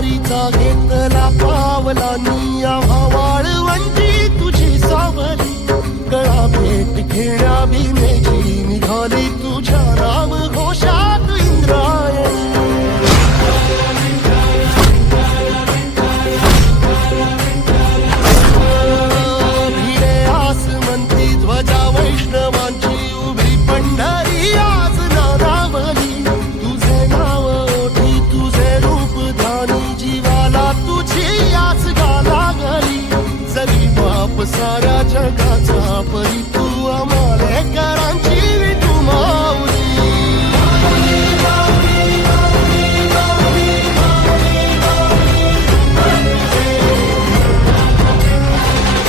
वारीचा घेतला पावलांनी आम्हा वाळवंटी तुझी सावली गळा भेट घेण्या भीमेची निघाली तुझ्या नाम घोषात इंद्रायणी भिडे आसमंती ध्वजा वैष्णवांची उभी पंढरी आज नारावली तुझे नाव ओठी तुझे रूप ध्यानी जीवाला तुझी आस गा लागली जरी बाप साऱ्या जगाचा परित